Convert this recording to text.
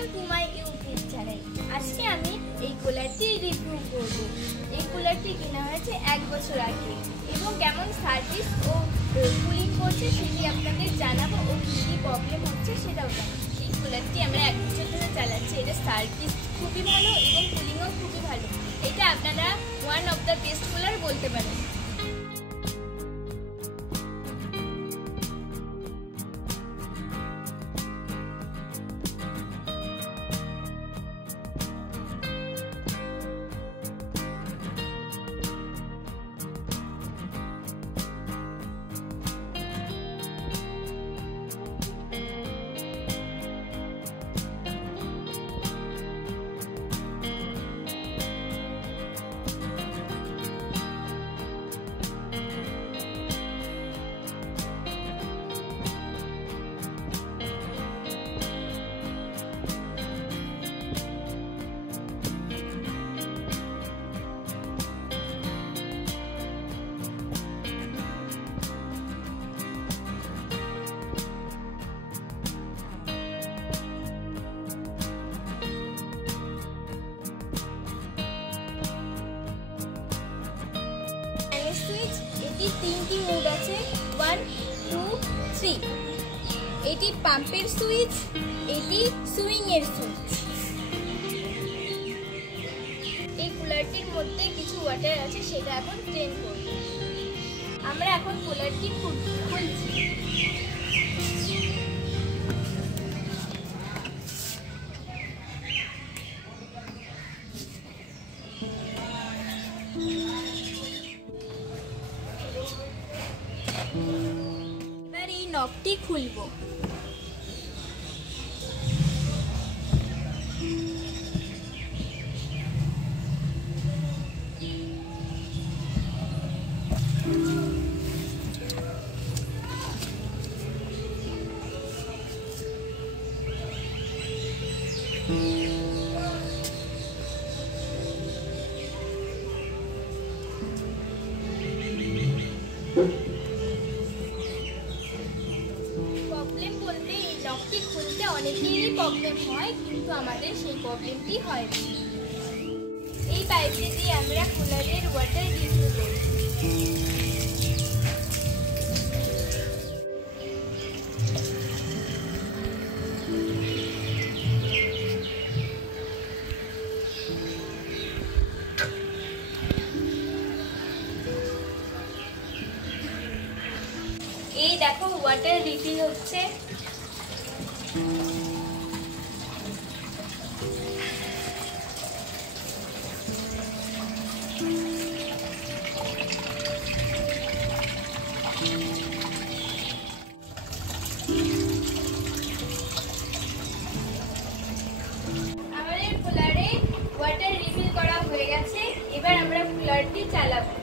Welcome to my YouTube channel. আজকে আমি এই কুলারটি রিভিউ করব। এই কুলারটি কেনা হয়েছে 1 বছর আগে এবং কেমন সার্ভিস ও কুলিং করছে সেটি আপনাদের জানাবো ও কী প্রবলেম হচ্ছে সেটাও জানাবো। এই কুলারটি আমরা 1 বছর ধরে চালাচ্ছি। এটা সার্ভিস খুবই ভালো এবং কুলিংও খুবই ভালো। এটা আপনারা one of the best cooler বলতে পারেন। সুইচ এটি 3টি মোড আছে 1, 2, 3। এটি পাম্পের সুইচ, এটি সুইং এর সুইচ। এই কুলারটির মধ্যে কিছু ওয়াটার আছে, সেটা এখন চেঞ্জ করব। আমরা এখন কুলারটি খুলছি। এবার এই নবটি খুলব। প্রবলেম বলতে এই লকটি খুলতে অনেকেরই প্রবলেম হয়, কিন্তু আমাদের সেই প্রবলেমটি হয় না। এই পাইপটি দিয়ে আমরা কুলারের ওয়াটার রিফিল করি। এই দেখো ওয়াটার রিফিল হচ্ছে। আমাদের কুলারে ওয়াটার রিফিল করা হয়ে গেছে। এবার আমরা কুলারটি চালাবো।